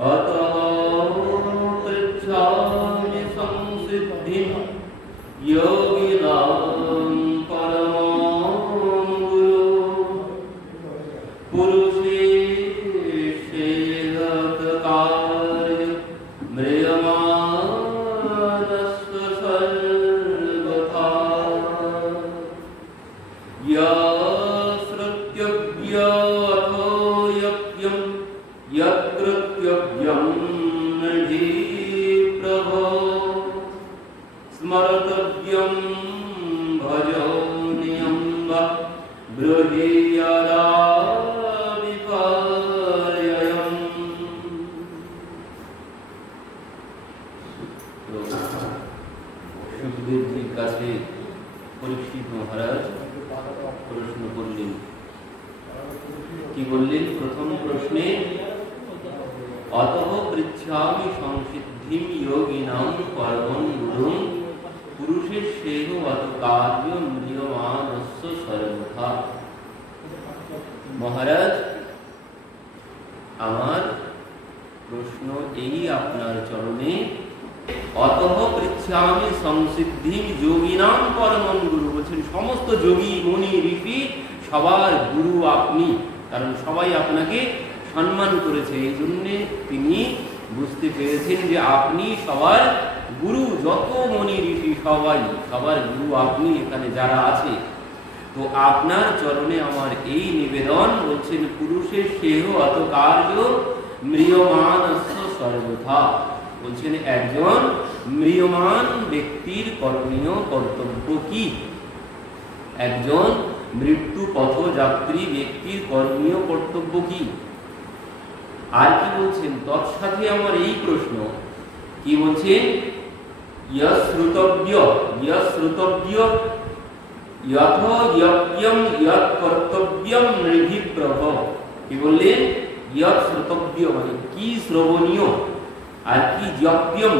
अतः पृच्छामि संसिद्धिं योगिनां परमां गुरो पुरुषेशेहतकार्य म्रियमाणस्य सर्वथा यस्रुत्यव्यथो यज्ञं यत्कृत्यव्यं निधि प्रभो स्मर्तव्यं भजनीयं वा ब्रूहि यदा विपर्ययम्। सुखदेव जी কাছে পরীক্ষিত মহারাজ প্রশ্ন করলেন। কি বললেন? প্রথম প্রশ্নে অতঃ পৃচ্ছামি সংসিদ্ধিম যোগিনাং পরমং গুরুং পুরুষেস্যেহ অত কার্য ম্রিয়মাণস্য সর্বথা। মহারাজ, আমার প্রশ্ন এই আপনার চরণে, অতঃ পৃচ্ছামি সংসিদ্ধিম যোগিনাং পরমং গুরু, বলছেন সমস্ত যোগী মুনি ঋষি সবার গুরু আপনি, কারণ সবাই আপনাকে সম্মান করেছে, এই জন্য তিনি বুঝতে পেরেছেন যে আপনি সবার গুরু। যত মুনি ঋষি সবার গুরু আপনি, এখানে যারা আছে। তো আপনার চরণে আমার এই নিবেদন, বলছেন পুরুষের সেহ অত কার্য ম্রিয়মাণস্য সর্বথা, বলছেন একজন ম্রিয়মান ব্যক্তির করণীয় কর্তব্য কি? একজন মৃত্যু পথযাত্রী ব্যক্তির করণীয় কর্তব্য কি? আর কি বলছেন? তৎসাথে আমার এই প্রশ্ন, কি বলছেন? শ্রুতব্য যথ যজ্ঞম যৎ কর্তব্যম নৃধি প্রভ। কি বললেন? যৎ শ্রুতব্য মানে কি শ্রবণীয়, আর কি যজ্ঞম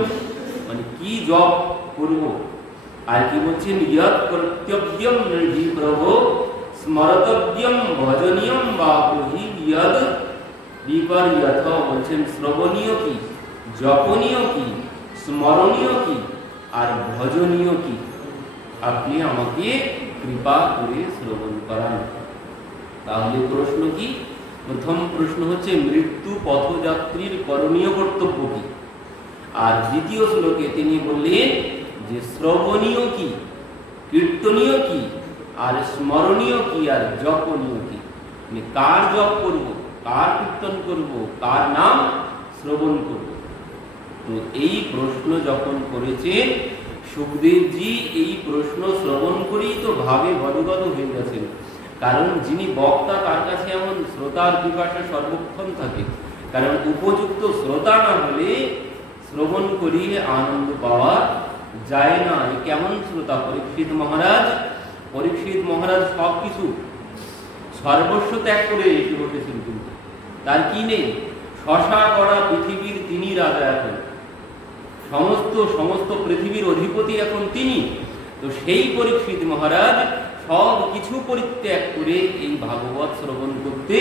মানে কি জপ করব, আর কি বলছেন? যৎ কর্তব্যম নৃধি প্রভ স্মরতব্যম ভজনীয়ম বা ব্রূহি যদ বিপর্যথ। বলছেন শ্রবণীয় কি, জপনীয় কি, স্মরণীয় কি, আর ভজনীয় কি, আপনি আমাকে কৃপা করে শ্রবণ করান। তাহলে প্রশ্ন কি? প্রথম প্রশ্ন হচ্ছে মৃত্যু পথযাত্রীর করণীয় কর্তব্য কি, আর দ্বিতীয় শ্লোকে তিনি বললেন যে শ্রবণীয় কি, কীর্তনীয় কি, আর স্মরণীয় কি, আর জপনীয় কি, মানে কার জপ করব, কার কীর্তন করব, কার নাম শ্রবণ করব। তো এই প্রশ্ন যখন করেছেন সুখদেবজি, এই প্রশ্ন শ্রবণ করেই তো ভাবে বদগত হয়ে গেছেন, কারণ যিনি বক্তা তার কাছে এমন শ্রোতার পিপাসা সর্বক্ষণ থাকে, কারণ উপযুক্ত শ্রোতা না হলে শ্রবণ করিয়ে আনন্দ পাওয়া যায় না। কেমন শ্রোতা পরীক্ষিত মহারাজ সবকিছু সর্বস্ব ত্যাগ করে এসে বসেছেন, কিন্তু তার কি নেই? শশা করা পৃথিবীর তিনি রাজা, এখন সমস্ত পৃথিবীর অধিপতি এখন তিনি। তো সেই পরীক্ষিত মহারাজ সব কিছু পরিত্যাগ করে এই ভাগবত শ্রবণ করতে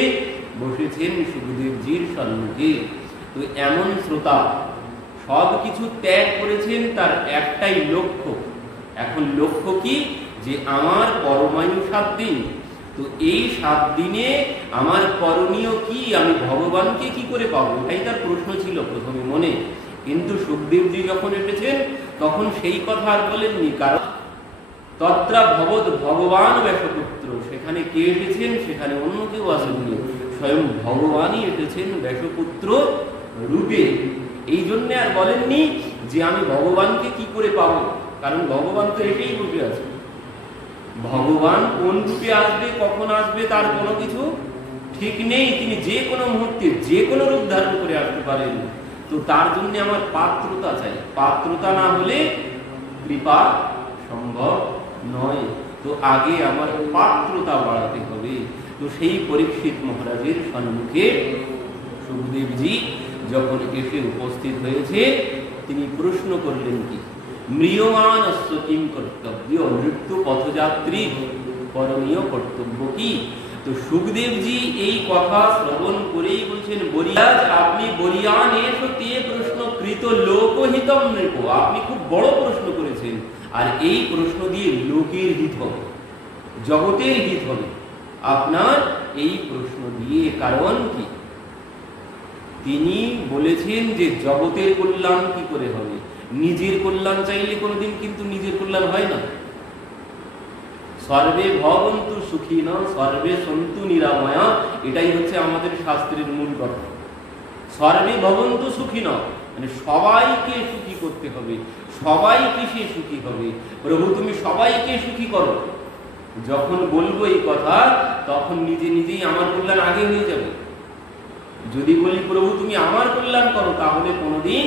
বসেছেন সুখদেবজির সম্মুখে। তো এমন শ্রোতা সব কিছু ত্যাগ করেছেন, তার একটাই লক্ষ্য। এখন লক্ষ্য কি? যে আমার পরমায়ু 7 দিন, তো এই 7 দিনে আমার করণীয় কি, আমি ভগবানকে কি করে পাবো, এটাই তার প্রশ্ন ছিল প্রথমে মনে। কিন্তু সুখদেবজি যখন এসেছেন তখন সেই কথা আর বলেননি, কারণ তত্রা ভবৎ ভগবান ব্যাসপুত্র, সেখানে কে এসেছেন? সেখানে অন্য কেউ আসেননি, স্বয়ং ভগবানই এসেছেন ব্যাসপুত্র রূপে। এই জন্য আর বলেননি যে আমি ভগবানকে কি করে পাবো, কারণ ভগবান তো এটাই বসে আছে। ভগবান কোন রূপে আসবে, কখন আসবে, তার কোনো কিছু ঠিক নেই। তিনি যে কোনো মুহূর্তে যে কোনো রূপ ধারণ করে আসতে পারেন। তো তার জন্য আমার পাত্রতা চাই, পাত্রতা না হলে কৃপা সম্ভব নয়। তো আগে আমার পাত্রতা বাড়াতে হবে। তো সেই পরীক্ষিত মহারাজের সম্মুখে সুখদেবজি যখন এসে উপস্থিত হয়েছে, তিনি প্রশ্ন করলেন কি? ম্রিয়মাণস্য কিং কর্তব্য, মৃত্যু পথযাত্রী করণীয় কর্তব্য কি? তো সুখদেবজি এই কথা শ্রবণ করেই বলছেন, বরিয়াজ আপনি বরিয়ানের উদিত লোকহিতম নৃপ, আপনি খুব বড় প্রশ্ন করেছেন, আর এই প্রশ্ন দিয়ে লোকের হিত হবে, জগতের হিত হবে আপনার এই প্রশ্ন দিয়ে। কারণ কি? তিনি বলেছেন যে জগতের কল্যাণ কি করে হবে? নিজের কল্যাণ চাইলে কোনোদিন কিন্তু নিজের কল্যাণ হয় না। সর্বে ভবন্তু সুখিনা সর্বে সন্তু নিরাময়া, এটাই হচ্ছে আমাদের শাস্ত্রের মূল কথা। সর্বে ভবন্তু সুখিনা মানে সবাইকে সুখী করতে হবে, সবাই কিসে সুখী হবে? প্রভু তুমি সবাইকে সুখী করো। যখন বলবো এই কথা তখন নিজে নিজেই আমার কল্যাণ আগে হয়ে যাবে। যদি বলি প্রভু তুমি আমার কল্যাণ করো, তাহলে কোনোদিন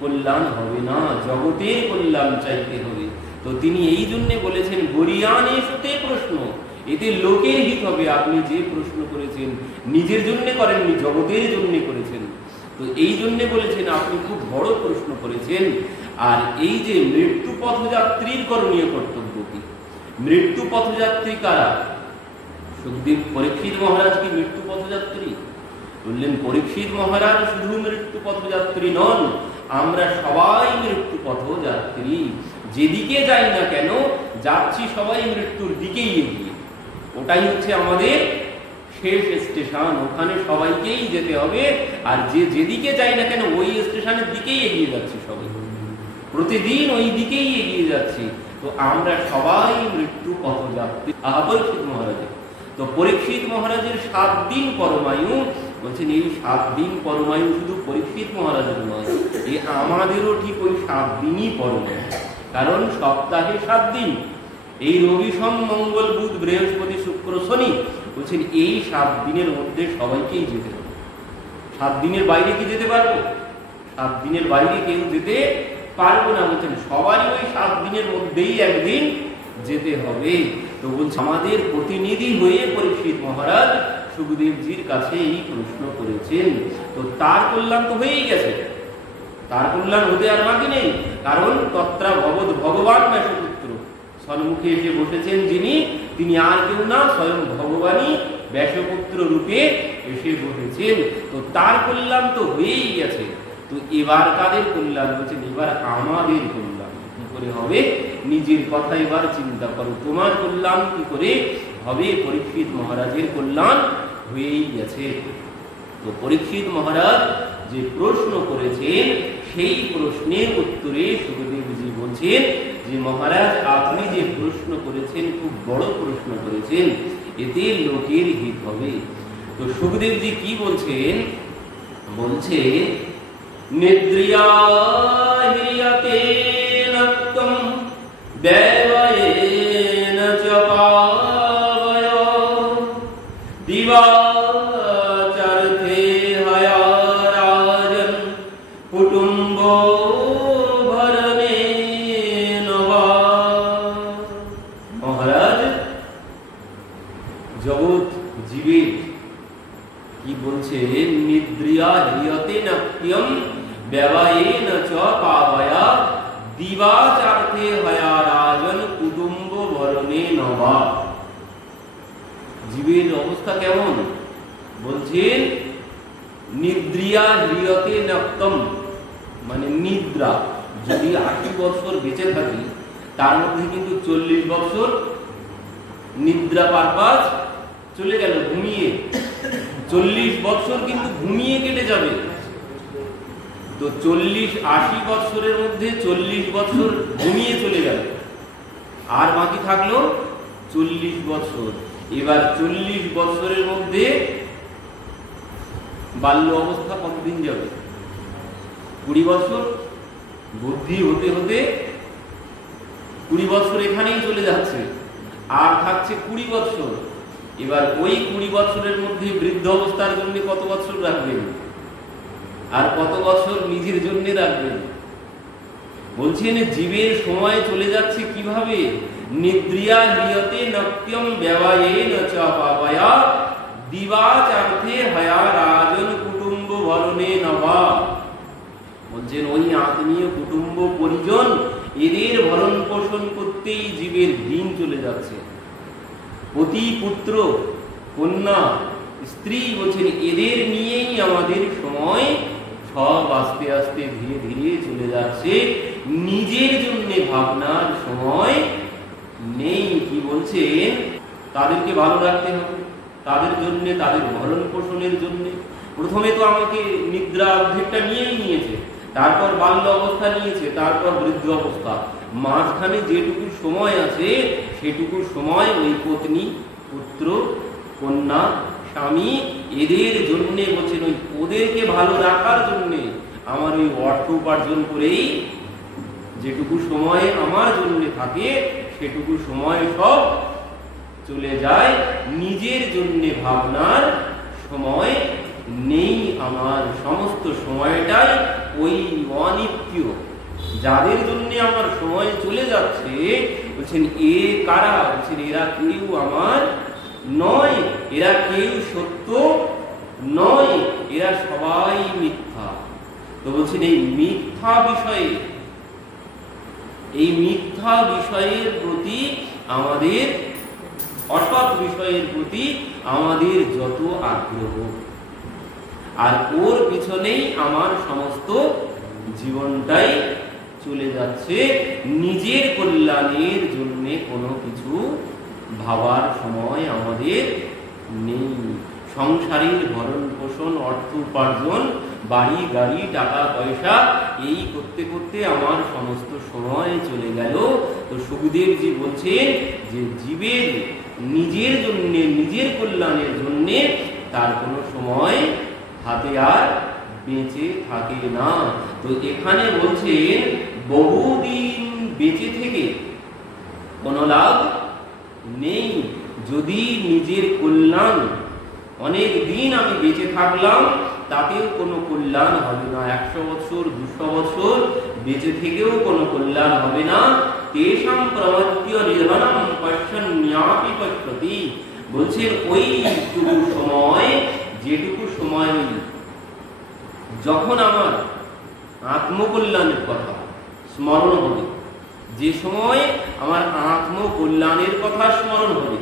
কল্যাণ হবে না, জগতের কল্যাণ চাইতে হবে। তো তিনি এই জন্য বলেছেন গরিয়ান এসতে প্রশ্ন, এতে লোকের হিত হবে। আপনি যে প্রশ্ন করেছেন নিজের জন্য করেননি, জগতের জন্য করেছেন। তো এই জন্য বলেছেন আপনি খুব বড় প্রশ্ন করেছেন। আর এই যে মৃত্যু পথযাত্রীর করণীয় কর্তব্য কি? মৃত্যু পথযাত্রী কারা? সুখদেব পরীক্ষিত মহারাজ কি মৃত্যু পথযাত্রী? বললেন পরীক্ষিত মহারাজ শুধু মৃত্যু পথযাত্রী নন, আমরা সবাই মৃত্যু পথযাত্রী। যেদিকে যাই না কেন যাচ্ছি সবাই মৃত্যুর দিকেই এগিয়ে। ওটাই হচ্ছে আমাদের শেষ স্টেশন, ওখানে সবাইকেই যেতে হবে। আর যেদিকে যাই না কেন ওই স্টেশনের দিকেই এগিয়ে যাচ্ছি, সবাই প্রতিদিন ওই দিকেই এগিয়ে যাচ্ছি। তো আমরা সবাই মৃত্যু পথযাত্রী। পরীক্ষিত মহারাজের তো পরীক্ষিত মহারাজের 7 দিন পরমায়ু, বলছেন এই 7 দিন পরমায়ু শুধু পরীক্ষিত মহারাজের নয়, এই আমাদেরও ঠিক ওই 7 দিনই পরমায়ু। কারণ সপ্তাহে 7 দিন, এই রবি সোম মঙ্গল বুধ বৃহস্পতি শুক্র শনি, বলছেন এই 7 দিনের মধ্যে সবাইকেই যেতে হবে। 7 দিনের বাইরে কি যেতে পারবো? 7 দিনের বাইরে কেউ যেতে পারবো না। বলছেন সবারই ওই 7 দিনের মধ্যেই একদিন যেতে হবে। তো বলছে আমাদের প্রতিনিধি হয়ে পরীক্ষিত মহারাজ সুখদেবজির কাছে এই প্রশ্ন করেছেন। তো তার কল্যাণ তো হয়েই গেছে, তার কল্যাণ হতে আর বাকি নেই। কারণ তত্রা ভগবত ভগবান ব্যাসপুত্র সন্মুখে এসে বসেছেন যিনি, তিনি আর কেউ না, স্বয়ং ভগবানই ব্যাসপুত্র রূপে এসে বসেছেন। তো তার কল্যাণ তো হয়েই গেছে। তো এবার কাদের কল্যাণ? বলছেন এবার আমাদের কল্যাণ কি করে হবে? নিজের কথা এবার চিন্তা করো, তোমার কল্যাণ কি করে হবে? পরীক্ষিত মহারাজের কল্যাণ হয়েই গেছে। তো পরীক্ষিত মহারাজ যে প্রশ্ন করেছেন সেই প্রশ্নের উত্তরে সুখদেবজি বলছেন যে মহারাজ আপনি যে প্রশ্ন করেছেন খুব বড় প্রশ্ন করেছেন, এতে লোকের হিত হবে। তো সুখদেবজি কি বলছেন? বলছে নিদ্রিয়া হিরিয়াতে নক্তম দেবয়েন চ পাবয় দিবাচার্থে হয়া রাজন কুটুম্ব ভরণে নবা। মহারাজ জগৎ জীবের কি বলছে? নিদ্রিয়া হিরিয়তে নক্তম ব্যবায়েন চ পাবয়া দিবাচার্থে হয়া রাজন কুটুম্ব ভরণে নবা। জীবের অবস্থা কেমন? বলছেন নিদ্রিয়া হৃয়তে নক্তম মানে নিদ্রা। যদি 80 বছর বেঁচে থাকি তার মধ্যে কিন্তু 40 বছর নিদ্রা পারপাস চলে গেল, ঘুমিয়ে। 40 বছর কিন্তু ঘুমিয়ে কেটে যাবে। তো 80 বছরের মধ্যে 40 বছর ঘুমিয়ে চলে গেল, আর বাকি থাকলো 40 বছর। এবার 40 বছরের মধ্যে বাল্য অবস্থা কতদিন যাবে? 20 বছর। বুদ্ধি হতে হতে 20 বছর এখানেই চলে যাচ্ছে, আর থাকছে 20 বছর। এবার ওই 20 বছরের মধ্যে বৃদ্ধ অবস্থার জন্য কত বছর রাখবেন, আর কত বছর নিজের জন্য রাখবেন? বলছেন জীবের সময় চলে যাচ্ছে কিভাবে? নিদ্রিয়া হৃয়তে নক্তম ব্যবায়েন চ পাবয়া দিবাচার্থে হয়া রাজন কুটুম্ব ভরণে নবা। বলছেন ওই আত্মীয় কুটুম্ব পরিজন এদের ভরণ পোষণ করতেই জীবের দিন চলে যাচ্ছে। পতি পুত্র কন্যা স্ত্রী, বলছেন এদের নিয়েই আমাদের সময় সব আস্তে আস্তে ধীরে ধীরে চলে যাচ্ছে, নিজের জন্য ভাবনার সময় নেই। কি বলছেন? তাদেরকে ভালো রাখতে হবে, তাদের জন্য, তাদের ভরণ পোষণের জন্য। প্রথমে তো আমাকে নিদ্রা অর্ধেকটা নিয়েই নিয়েছে, তারপর বাল্য অবস্থা নিয়েছে, তারপর বৃদ্ধ অবস্থা। মাঝখানে যেটুকু সময় আছে সেটুকু সময় ওই পত্নী, পুত্র, কন্যা, স্বামী এদের জন্য বলছেন, ওই ওদেরকে ভালো রাখার জন্যে আমার ওই অর্থ উপার্জন করেই যেটুকু সময় আমার জন্য থাকে সেটুকু সময় সব চলে যায়, নিজের জন্য ভাবনার সময় নেই আমার। সমস্ত সময়টাই ওই অনিত্য যাদের জন্য আমার সময় চলে যাচ্ছে, বলছেন এ কারা? বলছেন এরা কেউ আমার নয়, এরা কেউ সত্য নয়, এরা সবাই মিথ্যা। তো বলছেন এই মিথ্যা বিষয়ে, এই মিথ্যা বিষয়ের প্রতি আমাদের, অসৎ বিষয়ের প্রতি আমাদের যত আগ্রহ, আর ওর পিছনেই আমার সমস্ত জীবনটাই চলে যাচ্ছে। নিজের কল্যাণের জন্য কোনো কিছু ভাবার সময় আমাদের নেই। সংসারের ভরণ পোষণ, অর্থ উপার্জন, বাড়ি গাড়ি, টাকা পয়সা, এই করতে করতে আমার সমস্ত সময় চলে গেল। তো সুখদেবজি বলছেন যে জীবের নিজের জন্য, নিজের কল্যাণের জন্য তার কোনো সময় হাতে আর বেঁচে থাকে না। তো এখানে বলছেন বহুদিন বেঁচে থেকে কোনো লাভ নেই। যদি নিজের কল্যাণ, অনেক দিন আমি বেঁচে থাকলাম, তাতেও কোনো কল্যাণ হবে না। 100 বছর 200 বছর বেঁচে থেকেও কোনো কল্যাণ হবে না। তেষাম প্রবৃত্তি নিধনম পশ্যন্যাপি পশ্যতি। বলছেন ওইটুকু সময়, যেটুকু সময় যখন আমার আত্মকল্যাণের কথা স্মরণ হবে, যে সময় আমার আত্মকল্যাণের কথা স্মরণ হবে,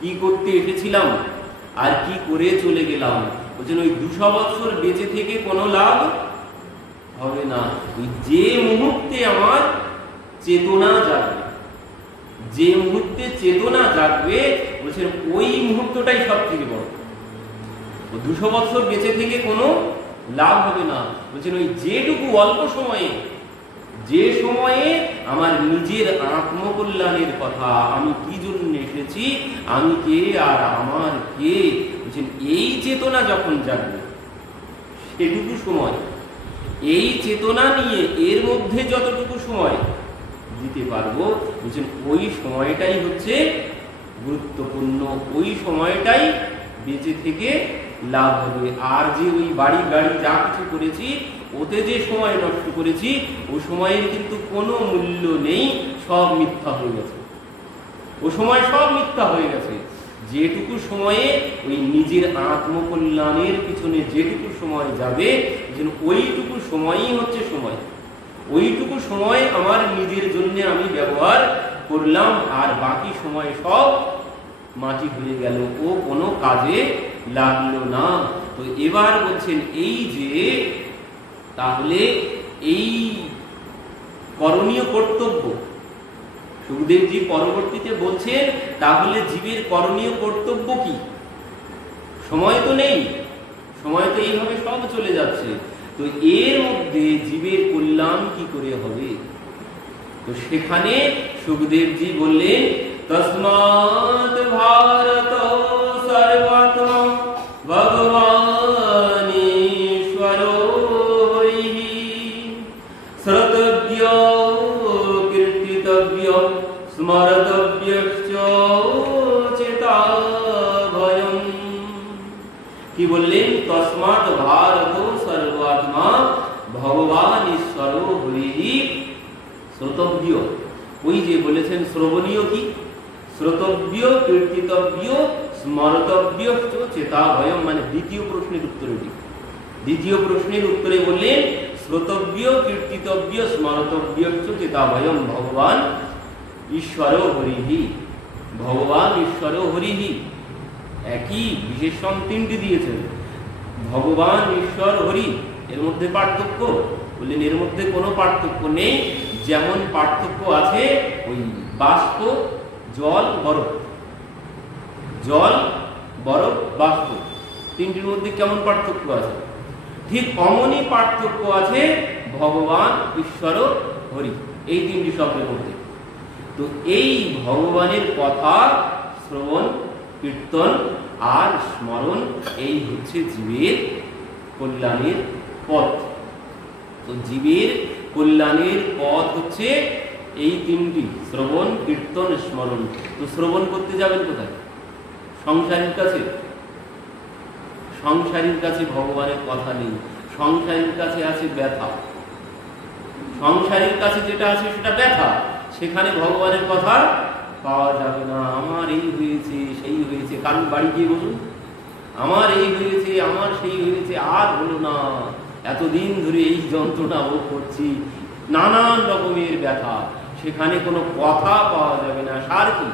কি করতে এসেছিলাম আর কি করে চলে গেলাম, বলছেন ওই 200 বছর বেঁচে থেকে কোনো লাভ হবে না। যে মুহূর্তে আমার চেতনা জাগবে, যে মুহূর্তে চেতনা জাগবে, বলছেন ওই মুহূর্তটাই সব থেকে বড়। 200 বছর বেঁচে থেকে কোনো লাভ হবে না। বলছেন ওই যেটুকু অল্প সময়ে, যে সময়ে আমার নিজের আত্মকল্যাণের কথা, আমি কি জন্য এসেছি, আমি কে আর আমার কে, বলছেন এই চেতনা যখন জাগবে, সেটুকু সময়, এই চেতনা নিয়ে এর মধ্যে যতটুকু সময় দিতে পারবো, বলছেন ওই সময়টাই হচ্ছে গুরুত্বপূর্ণ, ওই সময়টাই বেঁচে থেকে লাভ হবে। আর যে ওই বাড়ি গাড়ি যা কিছু করেছি, ওতে যে সময় নষ্ট করেছি, ও সময়ের কিন্তু কোনো মূল্য নেই, সব মিথ্যা হয়ে গেছে, ও সময় সব মিথ্যা হয়ে গেছে। যেটুকু সময়ে ওই নিজের আত্মকল্যাণের পিছনে যেটুকু সময় যাবে, ওইটুকু সময়ই হচ্ছে সময়। ওইটুকু সময় আমার নিজের জন্য আমি ব্যবহার করলাম, আর বাকি সময় সব মাটি হয়ে গেল, ও কোনো কাজে লাগলো না। তো এবার বলছেন এই যে তাহলে এই করণীয় কর্তব্য, সুখদেবজি পরবর্তীতে বলছেন তাহলে জীবের করণীয় কর্তব্য কি? সময় তো নেই, সময় তো এইভাবে সব চলে যাচ্ছে, তো এর মধ্যে জীবের কল্যাণ কি করে হবে? তো সেখানে সুখদেবজি বললেন তস্মাৎ ভারত সর্বাত্মা ভগবানীশ্বরো হরিঃ শ্রোতব্য কীর্তিতব্য স্মরতব্যশ্চ চেতাভয়ম। কি বললেন? তস্মাৎ ভারত সর্বাত্মা ভগবানীশ্বরো হরিঃ শ্রোতব্য, ওই যে বলেছেন শ্রবণীয় কি? শ্রোতব্য, কীর্তিতব্য, স্মরতব্য চেতাভয়ম, মানে দ্বিতীয় প্রশ্নের উত্তরে। দ্বিতীয় প্রশ্নের উত্তরে বললেন শ্রোতব্য, কীর্তিতব্য, স্মরতব্য চেতাভয়ম ভগবান ঈশ্বর হরিঃ। ভগবান ঈশ্বর হরিঃ একই বিশেষণ তিনটি দিয়েছেন, ভগবান ঈশ্বর হরি। এর মধ্যে পার্থক্য? বললেন এর মধ্যে কোনো পার্থক্য নেই। যেমন পার্থক্য আছে ওই বাষ্প, জল, বরফ, জল, বরফ, বাষ্প, তিনটির মধ্যে কেমন পার্থক্য আছে, ঠিক অমনই পার্থক্য আছে ভগবান, ঈশ্বর, হরি, এই তিনটি শব্দের মধ্যে। তো এই ভগবানের কথা শ্রবণ, কীর্তন আর স্মরণ, এই হচ্ছে জীবের কল্যাণের পথ। তো জীবের কল্যাণের পথ হচ্ছে এই তিনটি, শ্রবণ, কীর্তন, স্মরণ। তো শ্রবণ করতে যাবেন কোথায়? সংসারীর কাছে? সংসারীর কাছে ভগবানের কথা নেই, সংসারীর কাছে আছে ব্যথা। সংসারীর কাছে যেটা আছে সেটা ব্যথা, সেখানে ভগবানের কথা পাওয়া যাবে না। আমার এই হয়েছে, সেই হয়েছে, কারণ বাড়ি গিয়ে বলুন আমার এই হয়েছে, আমার সেই হয়েছে, আর হলো না, এতদিন ধরে এই যন্ত্রণা ভোগ করছি, নানান রকমের ব্যথা, সেখানে কোনো কথা পাওয়া যাবে না। সার কি?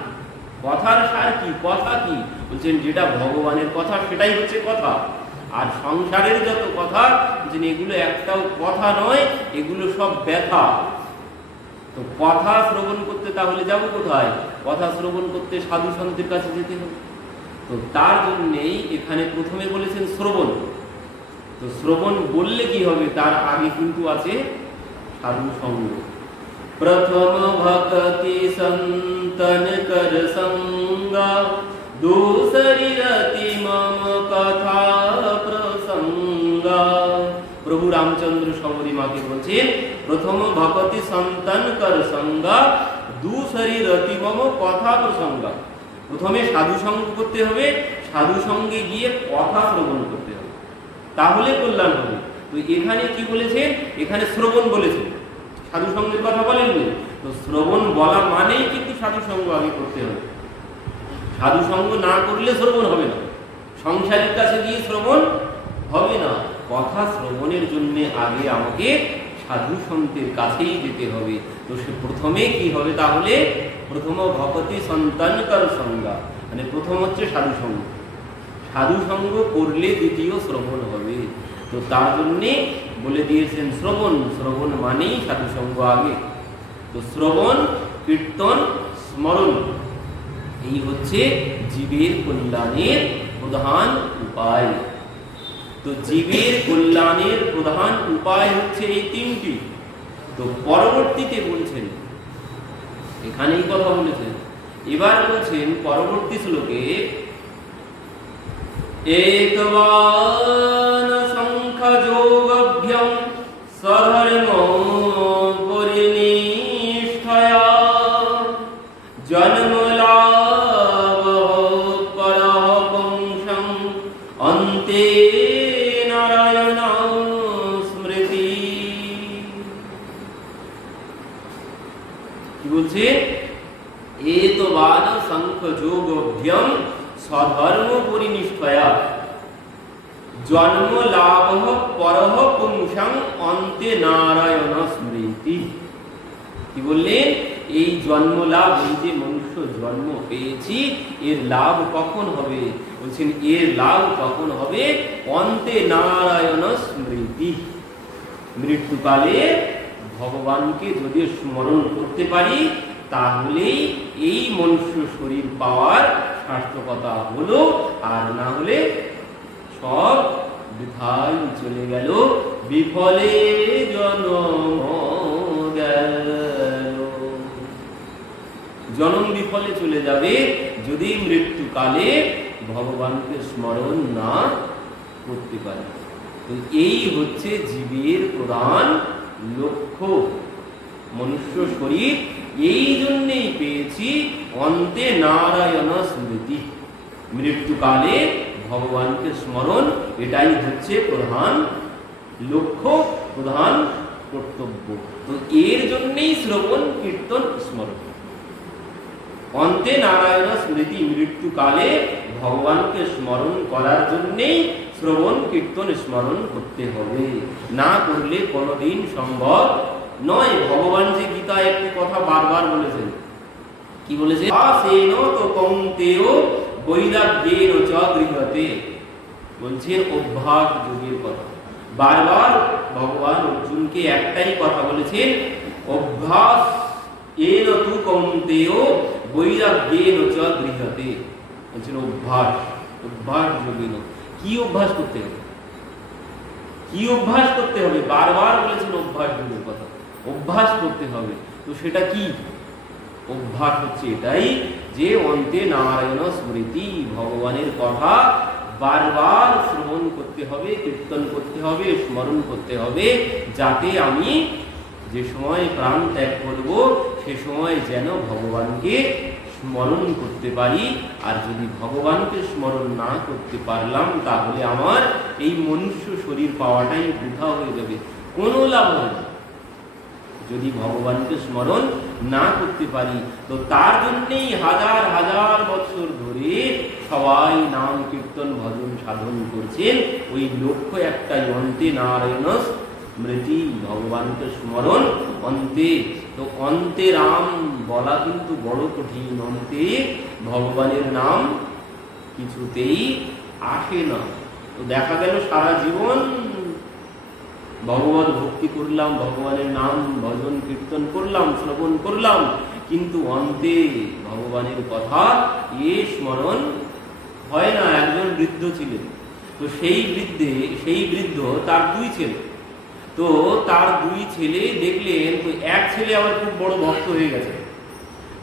কথার সার কি? কথা কি? বলছেন যেটা ভগবানের কথা সেটাই হচ্ছে কথা। আর সংসারের যত কথা বলছেন এগুলো একটাও কথা নয়, এগুলো সব ব্যথা। তো কথা শ্রবণ করতে তাহলে যাব কোথায়? কথা শ্রবণ করতে সাধু সন্তের কাছে যেতে হবে। তো তার জন্যেই এখানে প্রথমে বলেছেন শ্রবণ। তো শ্রবণ বললে কি হবে? তার আগে কিন্তু আছে সাধু সঙ্গ। প্রথম ভক্তি সন্তন কর সঙ্গা, दूसरी रति मम कथा प्रसंगा। প্রভু রামচন্দ্র সবরী মাকে বলছেন প্রথম ভক্তি সন্তান কর সঙ্গা, दूसरी रति मम কথা প্রসঙ্গা। প্রথমে সাধু সঙ্গ করতে হবে, সাধু সঙ্গে গিয়ে কথা শ্রবণ করতে হবে, তাহলে কল্যাণ হবে। তো এখানে কি বলেছেন? এখানে শ্রবণ বলেছেন, সাধু সঙ্গের কথা বলেননি। তো শ্রবণ বলা মানেই কিন্তু সাধু সঙ্গ আগে করতে হবে। সাধু সঙ্গ না করলে শ্রবণ হবে না, সংসারের কাছে গিয়ে শ্রবণ হবে না। কথা শ্রবণের জন্য আগে আমাকে সাধু সন্তের কাছেই যেতে হবে। তো সে প্রথমে কি হবে তাহলে? প্রথম ভক্তি সন্তান কর সঙ্গা, মানে প্রথম হচ্ছে সাধু সঙ্গ। সাধু সঙ্গ করলে দ্বিতীয় শ্রবণ হবে। তো তার জন্যে বলে দিয়েছেন শ্রবণ, শ্রবণ মানেই সাধু সঙ্গ আগে। তো শ্রবণ, কীর্তন, স্মরণ, এই হচ্ছে জীবের কল্যাণের প্রধান উপায়। তো জীবের কল্যাণের প্রধান উপায় হচ্ছে এই তিনটি। তো পরবর্তীতে বলছেন, এখানেই কথা বলেছেন, এবার বলছেন পরবর্তী শ্লোকে একবান সংখ্য যোগভ্যম সধর্ম পরিনিষ্ঠয়া জন্ম যোগভ্যম স্বধর্ম পরিনিষ্ঠয়া জন্ম লাভ পরহ পুংসাং অন্তে নারায়ণ স্মৃতি। কি বললেন? এই জন্ম লাভ, এই যে মনুষ্য জন্ম পেয়েছি, এর লাভ কখন হবে? বলছেন এর লাভ কখন হবে? অন্তে নারায়ণ স্মৃতি। মৃত্যুকালে ভগবানকে যদি স্মরণ করতে পারি তাহলেই এই মনুষ্য শরীর পাওয়ার সার্থকতা হলো, আর না হলে সব বৃথাই চলে গেল, বিফলে জন্ম গেল। জন্ম বিফলে চলে যাবে যদি মৃত্যুকালে ভগবানকে স্মরণ না করতে পারে। তো এই হচ্ছে জীবের প্রধান লক্ষ্য। মনুষ্য শরীর এই জন্যেই পেয়েছি অন্তে নারায়ণ স্মৃতি, মৃত্যুকালে ভগবানকে স্মরণ, এটাই হচ্ছে প্রধান লক্ষ্য, প্রধান কর্তব্য। তো এর জন্যই শ্রবণ, কীর্তন, স্মরণ। অন্তে নারায়ণ স্মৃতি, মৃত্যুকালে ভগবানকে স্মরণ করার জন্যেই শ্রবণ, কীর্তন, স্মরণ করতে হবে, না করলে কোনোদিন সম্ভব নয়। ভগবান যে গীতায় একটি কথা বারবার বলেছেন, কি বলেছে? আসেন তো কৌন্তেয় বৈরাগ্যেন চ গৃহতে। বলছেন অভ্যাস যোগের কথা। বারবার ভগবান অর্জুনকে একটাই কথা বলেছেন, অভ্যাস এন তু কৌন্তেয় বৈরাগ্যেন চ গৃহতে। বলছেন অভ্যাস, অভ্যাস যোগেন। কি অভ্যাস করতে হবে? কি অভ্যাস করতে হবে? বারবার বলেছেন অভ্যাস যোগের কথা, অভ্যাস করতে হবে। তো সেটা কি অভ্যাস? হচ্ছে এটাই যে অন্তে নারায়ণ স্মৃতি, ভগবানের কথা বারবার শ্রবণ করতে হবে, কীর্তন করতে হবে, স্মরণ করতে হবে, যাতে আমি যে সময় প্রাণ ত্যাগ করব সে সময় যেন ভগবানকে স্মরণ করতে পারি। আর যদি ভগবানকে স্মরণ না করতে পারলাম তাহলে আমার এই মনুষ্য শরীর পাওয়াটাই বৃথা হয়ে যাবে, কোনো লাভ হবে না। যদি ভগবানকে স্মরণ না করতে পারি তো তার জন্যেই হাজার হাজার বছর ধরে সবাই নাম কীর্তন ভজন সাধন করছেন। ওই লক্ষ্য একটাই, অন্তে নারায়ণ স্মৃতি, ভগবানকে স্মরণ অন্তে। তো অন্তে রাম বলা কিন্তু বড় কঠিন। অন্তে ভগবানের নাম কিছুতেই আসে না। তো দেখা গেল সারা জীবন ভগবান ভক্তি করলাম, ভগবানের নাম ভজন কীর্তন করলাম, শ্রবণ করলাম, কিন্তু অন্তে ভগবানের কথা স্মরণ হয় না। একজন বৃদ্ধ ছিলেন, তো সেই বৃদ্ধ তার দুই ছেলে। তো তার দুই ছেলে দেখলেন, তো এক ছেলে আবার খুব বড় ভক্ত হয়ে গেছে।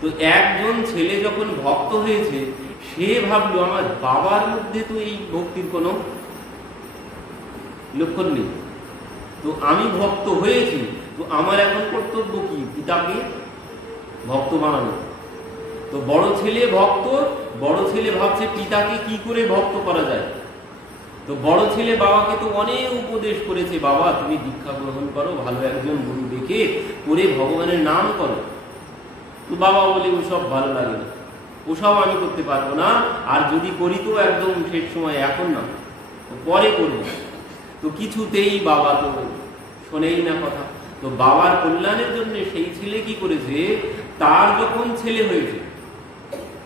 তো একজন ছেলে যখন ভক্ত হয়েছে সে ভাবলো আমার বাবার মধ্যে তো এই ভক্তির কোনো লক্ষণ নেই, তো আমি ভক্ত হয়েছি, তো আমার এখন কর্তব্য কি? পিতাকে ভক্ত বানানো। তো বড় ছেলে ভক্ত, বড় ছেলে ভাবছে পিতাকে কি করে ভক্ত করা যায়। তো বড় ছেলে বাবাকে তো অনেক উপদেশ করেছে, বাবা তুমি দীক্ষা গ্রহণ করো, ভালো একজন গুরু দেখে করে ভগবানের নাম করো। তো বাবা বলে ওসব ভালো লাগে না, ওসব আমি করতে পারবো না, আর যদি করি তো একদম শেষ সময়, এখন না, পরে করবো। তো কিছুতেই বাবা তো শোনেই না কথা। তো বাবার কল্যাণের জন্য সেই ছেলে কি করেছে, তার যখন ছেলে হয়েছে,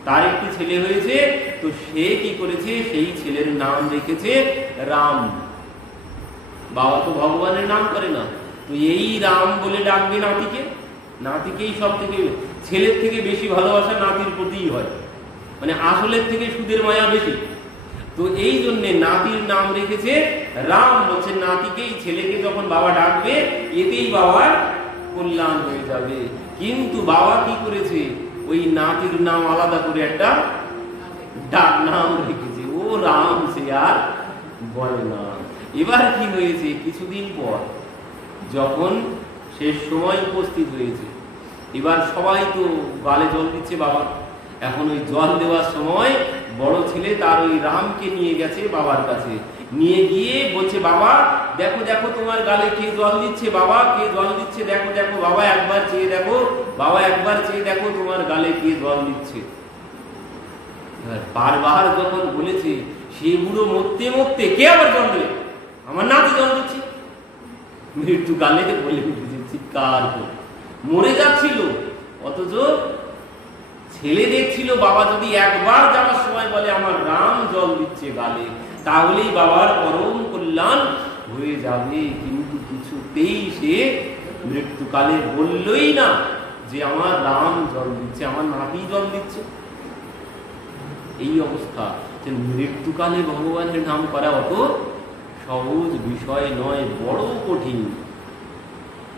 তার একটি ছেলে হয়েছে, তো সে কি করেছে, সেই ছেলের নাম রেখেছে রাম। বাবা তো ভগবানের নাম করে না, তো এই রাম বলে ডাকবে নাতিকে। নাতিকেই সব থেকে, ছেলের থেকে বেশি ভালোবাসা নাতির প্রতিই হয়, মানে আসলের থেকে সুদের মায়া বেশি। তো এই জন্যে নাতির নাম রেখেছে রাম। বলছে নাতিকেই, ছেলেকে যখন বাবা ডাকবে এতেই বাবার কল্যাণ হয়ে যাবে। কিন্তু বাবা কি করেছে, ওই নাতির নাম আলাদা করে একটা ডাক নাম রেখেছে, ও রাম সে আর বলে না। এবার কি হয়েছে, কিছুদিন পর যখন শেষ সময় উপস্থিত হয়েছে, এবার সবাই তো গালে জল দিচ্ছে বাবা। এখন ওই জল দেওয়ার সময় বড় ছেলে তার ওই রামকে নিয়ে গেছে বাবার কাছে, নিয়ে গিয়ে বলছে বাবা দেখো দেখো তোমার গালে কে জল দিচ্ছে, বাবা কে জল দিচ্ছে, দেখো দেখো বাবা একবার চেয়ে দেখো, বাবা একবার চেয়ে দেখো তোমার গালে কে জল দিচ্ছে। বারবার যখন বলেছে, সে বুড়ো মরতে মরতে, কে আবার জল দেবে, আমার নাতি জল দিচ্ছে, মৃত্যু গালে বলে উঠেছে চিৎকার করে, মরে যাচ্ছিল। অথচ ছেলে দেখছিল বাবা যদি একবার যাওয়ার সময় বলে আমার রাম জল দিচ্ছে গালে, তাহলেই বাবার পরম কল্যাণ হয়ে যাবে। কিন্তু কিছুতেই সে মৃত্যুকালে বললই না যে আমার রাম জল দিচ্ছে, আমার নাতি জল দিচ্ছে। এই অবস্থা, যে মৃত্যুকালে ভগবানের নাম করা অত সহজ বিষয় নয়, বড় কঠিন।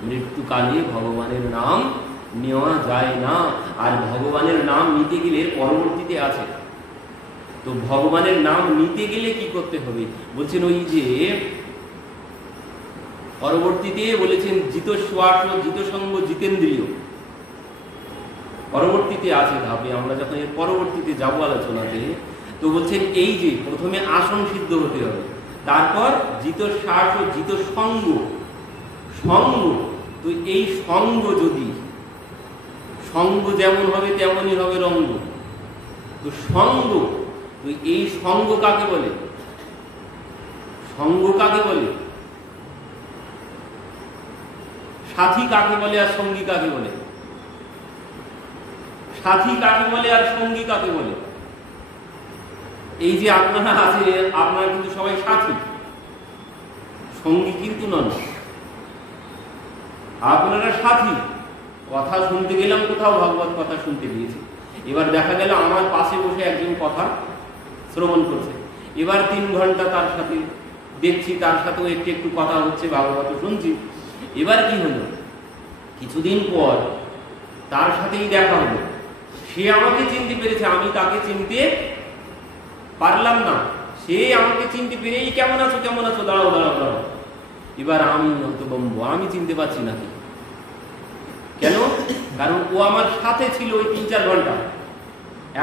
মৃত্যুকালে ভগবানের নাম নেওয়া যায় না। আর ভগবানের নাম নিতে গেলে পরবর্তীতে আছে, তো ভগবানের নাম নিতে গেলে কি করতে হবে বলছেন, ওই যে পরবর্তীতে বলেছেন জিত শ্বাস, জিত সঙ্গ, জিতেন্দ্রিয়, পরবর্তীতে আছে ধাপে। আমরা যখন এর পরবর্তীতে যাবো আলোচনাতে, তো বলছেন এই যে প্রথমে আসন সিদ্ধ হতে হবে, তারপর জিত শ্বাস ও জিত সঙ্গ, সঙ্গ। তো এই সঙ্গ, যদি সঙ্গ যেমন হবে তেমনই হবে রঙ্গ। তো সঙ্গ, তো এই সঙ্গ কাকে বলে, সঙ্গ কাকে বলে, সাথী কাকে বলে আর সঙ্গী কাকে বলে, সাথী কাকে বলে আর সঙ্গী কাকে বলে। এই যে আপনারা আছে, আপনারা কিন্তু সবাই সাথী, সঙ্গী কিন্তু নন। আপনারা সাথী। কথা শুনতে গেলাম, কোথাও ভাগবত কথা শুনতে গিয়েছি, এবার দেখা গেল আমার পাশে বসে একজন কথা শ্রবণ করছে, এবার 3 ঘন্টা তার সাথে দেখছি, তার সাথেও একটু একটু কথা হচ্ছে, ভাগবত শুনছি। এবার কি হলো, কিছুদিন পর তার সাথেই দেখা হলো, সে আমাকে চিনতে পেরেছে, আমি তাকে চিনতে পারলাম না। সে আমাকে চিনতে পেরেই কেমন আছো কেমন আছো, দাঁড়াও দাঁড়াও দাঁড়াও। এবার আমি হতভম্ব, আমি চিনতে পারছি না। কেন? কারণ ও আমার সাথে ছিল ওই 3-4 ঘন্টা,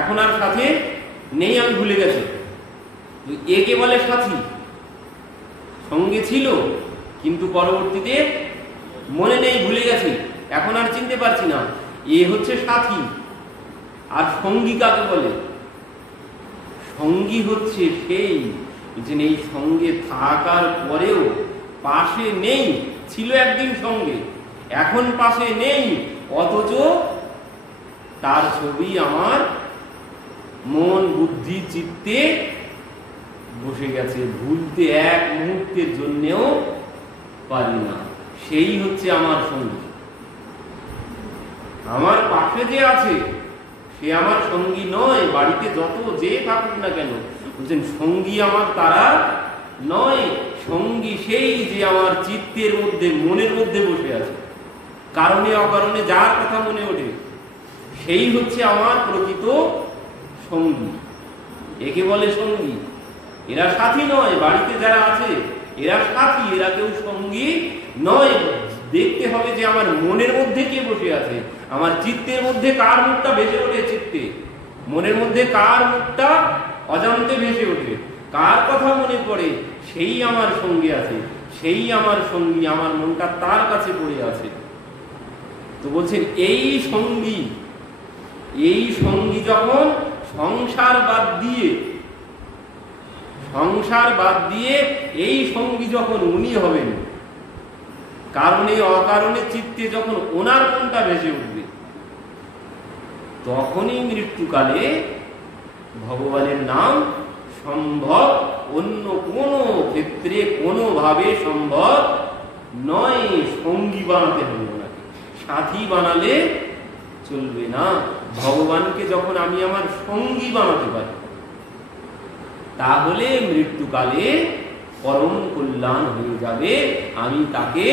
এখন আর সাথে নেই, আমি ভুলে গেছি। একে বলে সাথী, সঙ্গে ছিল কিন্তু পরবর্তীতে মনে নেই, ভুলে গেছি, এখন আর চিনতে পারছি না। এ হচ্ছে সাথী। আর সঙ্গী কাকে বলে? সঙ্গী হচ্ছে সেই যে এই সঙ্গে থাকার পরেও পাশে নেই, ছিল একদিন সঙ্গে, এখন পাশে নেই, অথচ তার ছবি আমার মন বুদ্ধি চিত্তে বসে গেছে, ভুলতে এক মুহূর্তের জন্যেও পারি না। সেই হচ্ছে আমার সঙ্গী। আমার পাশে যে আছে সে আমার সঙ্গী নয়, বাড়িতে যত যে থাকুক না কেন। বলছেন সঙ্গী আমার তারা নয়, সঙ্গী সেই যে আমার চিত্তের মধ্যে, মনের মধ্যে বসে আছে, কারণে অকারণে যার কথা মনে ওঠে, সেই হচ্ছে আমার প্রকৃত সঙ্গী। একে বলে সঙ্গী। এরা সাথী নয়, বাড়িতে যারা আছে এরা সাথী, এরা কেউ সঙ্গী নয়। দেখতে হবে যে আমার মনের মধ্যে কে বসে আছে, আমার চিত্তের মধ্যে কার মুখটা ভেসে ওঠে, চিত্তে মনের মধ্যে কার মুখটা অজান্তে ভেসে ওঠে, কার কথা মনে পড়ে, সেই আমার সঙ্গী আছে, সেই আমার সঙ্গী, আমার মনটা তার কাছে পড়ে আছে। তো বলছেন এই সঙ্গী যখন সংসার বাদ দিয়ে এই সঙ্গী যখন উনি হবেন, কারণে অকারণে চিত্তে যখন ওনার কোনটা ভেসে উঠবে, তখনই মৃত্যুকালে ভগবানের নাম সম্ভব, অন্য কোনো ক্ষেত্রে কোনোভাবে সম্ভব নয়। সঙ্গী বানাতে হবে ওনাকে, সাথী বানালে চলবে না। ভগবানকে যখন আমি আমার সঙ্গী বানাতে পারি, তাহলে মৃত্যুকালে পরম কল্যাণ হয়ে যাবে, আমি তাকে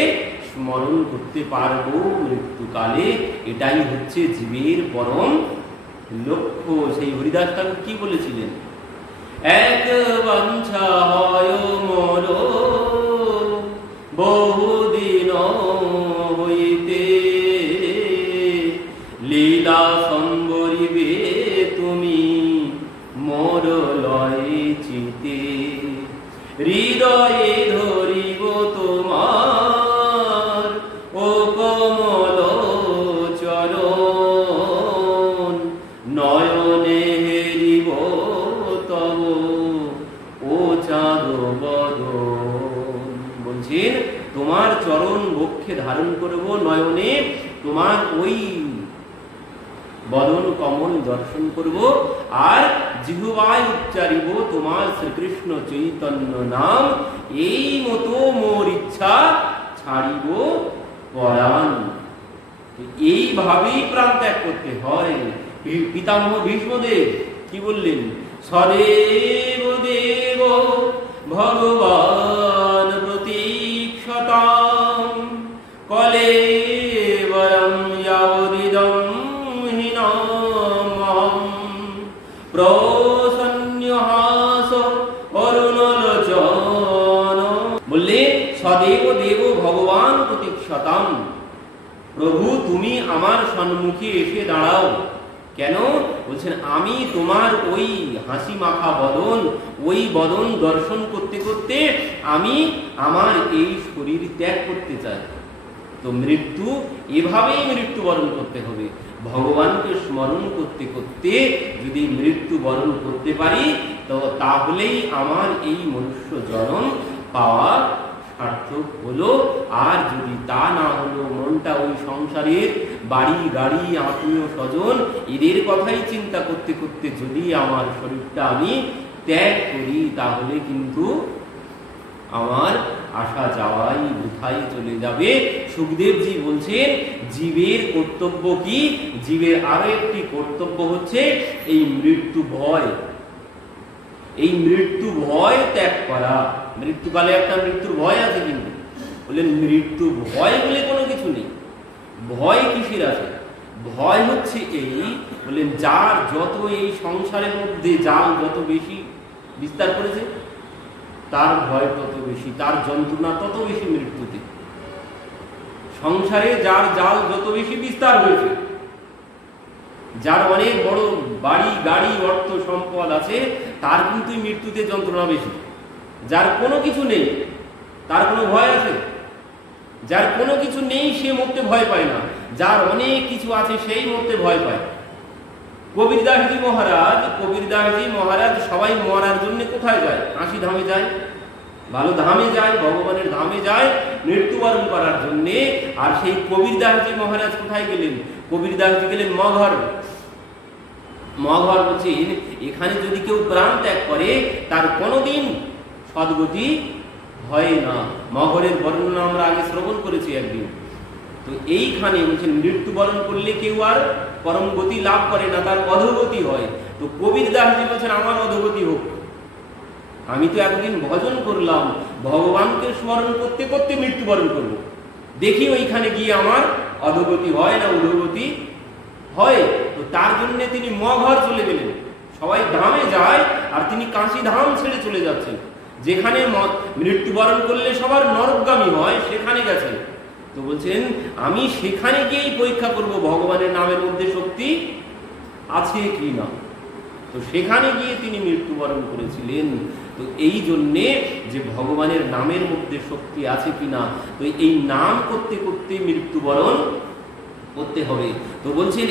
স্মরণ করতে পারবো মৃত্যুকালে। এটাই হচ্ছে জীবের পরম লক্ষ্য। সেই হরিদাস ঠাকুর কি বলেছিলেন? এক বাঞ্ছা হয় মোর বহুদিন হইতে, লীলা সম্বরিবে তুমি মোর লয় চিতে, হৃদয়ে ধরিব তোমার ও কমল চরণ, নয়নে হেরিব তব ও চাঁদ বদন। বলছেন তোমার চরণ বক্ষে ধারণ করব, নয়নে তোমার ওই বদন কমল দর্শন করব, আর জিহ্বায় উচ্চারিব তোমার শ্রীকৃষ্ণ চৈতন্য নাম, এই মতো মোর ইচ্ছা ছাড়িব পরাণ। এইভাবেই প্রাণ ত্যাগ করতে হয়। পিতামহ ভীষ্মদেব কি বললেন? সদেব দেব ভগবান প্রতীক্ষতাম কলেবরম ইয়াবদিদম হীনমহম প্রসন্ন্যহাস অরুণলোচন। বললে সদেব দেব ভগবান প্রতীক্ষতাম, প্রভু তুমি আমার সম্মুখে এসে দাঁড়াও। কেন? বলছেন আমি তোমার ওই হাসি মাখা বদন, ওই বদন দর্শন করতে করতে আমি আমার এই শরীর ত্যাগ করতে চাই। তো মৃত্যু এভাবেই মৃত্যুবরণ করতে হবে। ভগবানকে স্মরণ করতে করতে যদি মৃত্যুবরণ করতে পারি, তো তাহলেই আমার এই মনুষ্য জন্ম পাওয়া সার্থক হলো। আর যদি তা না হলো, মনটা ওই সংসারের বাড়ি গাড়ি আত্মীয় স্বজন এদের কথাই চিন্তা করতে করতে যদি আমার শরীরটা আমি ত্যাগ করি, তাহলে কিন্তু আমার আসা যাওয়াই বৃথাই চলে যাবে। সুখদেবজি বলছেন জীবের কর্তব্য কি? জীবের আরো একটি কর্তব্য হচ্ছে এই মৃত্যু ভয়, এই মৃত্যু ভয় ত্যাগ করা। মৃত্যুকালে একটা মৃত্যুর ভয় আছে, কিন্তু বললেন মৃত্যু ভয় বলে কোনো কিছু নেই। ভয় কিসের আছে? ভয় হচ্ছে এই, বললেন যার যত এই সংসারের মধ্যে জাল যত বেশি বিস্তার করেছে তার ভয় তত বেশি, তার যন্ত্রণা তত বেশি মৃত্যুতে। সংসারে যার জাল যত বেশি বিস্তার হয়েছে, যার অনেক বড় বাড়ি গাড়ি অর্থ সম্পদ আছে, তার কিন্তু মৃত্যুতে যন্ত্রণা বেশি। যার কোনো কিছু নেই তার কোনো ভয় আছে? যার কোনো কিছু নেই সে মরতে ভয় পায় না, যার অনেক কিছু আছে সেই মরতে ভয় পায়। কবিরদাসজি মহারাজ সবাই মরার জন্য কোথায় যায়? কাশি ধামে যায়, ভালো ধামে যায়, ভগবানের ধামে যায় মৃত্যুবরণ করার জন্য। আর সেই কবিরদাসজি মহারাজ কোথায় গেলেন? কবিরদাসজি গেলেন মগহর। মগহর বলছেন এখানে যদি কেউ প্রাণ ত্যাগ করে তার কোনোদিন সদ্গতি হয় না। মগহরের বর্ণনা আমরা আগে শ্রবণ করেছি একদিন। তো এইখানে বলছেন মৃত্যুবরণ করলে কেউ আর পরম গতি লাভ করে না, তার অধোগতি হয়। তো কবিরদাসজি বলছেন আমার অধোগতি হোক, আমি তো এতদিন ভজন করলাম, ভগবানকে স্মরণ করতে করতে মৃত্যুবরণ করব, দেখি ওইখানে গিয়ে আমার অধোগতি হয় না উধোগতি হয়। তো তার জন্য তিনি মগহর চলে গেলেন। সবাই ধামে যায় আর তিনি কাশী ধাম ছেড়ে চলে যাচ্ছেন, যেখানে মৃত্যুবরণ করলে সবার নরকগামী হয় সেখানে গেছেন। তো বলছেন আমি সেখানে গিয়েই পরীক্ষা করব ভগবানের নামের মধ্যে শক্তি আছে কি না। তো সেখানে গিয়ে তিনি মৃত্যুবরণ করেছিলেন। তো এই জন্যে যে ভগবানের নামের মধ্যে শক্তি আছে কিনা, তো এই নাম করতে করতে মৃত্যুবরণ করতে হবে। তো বলছেন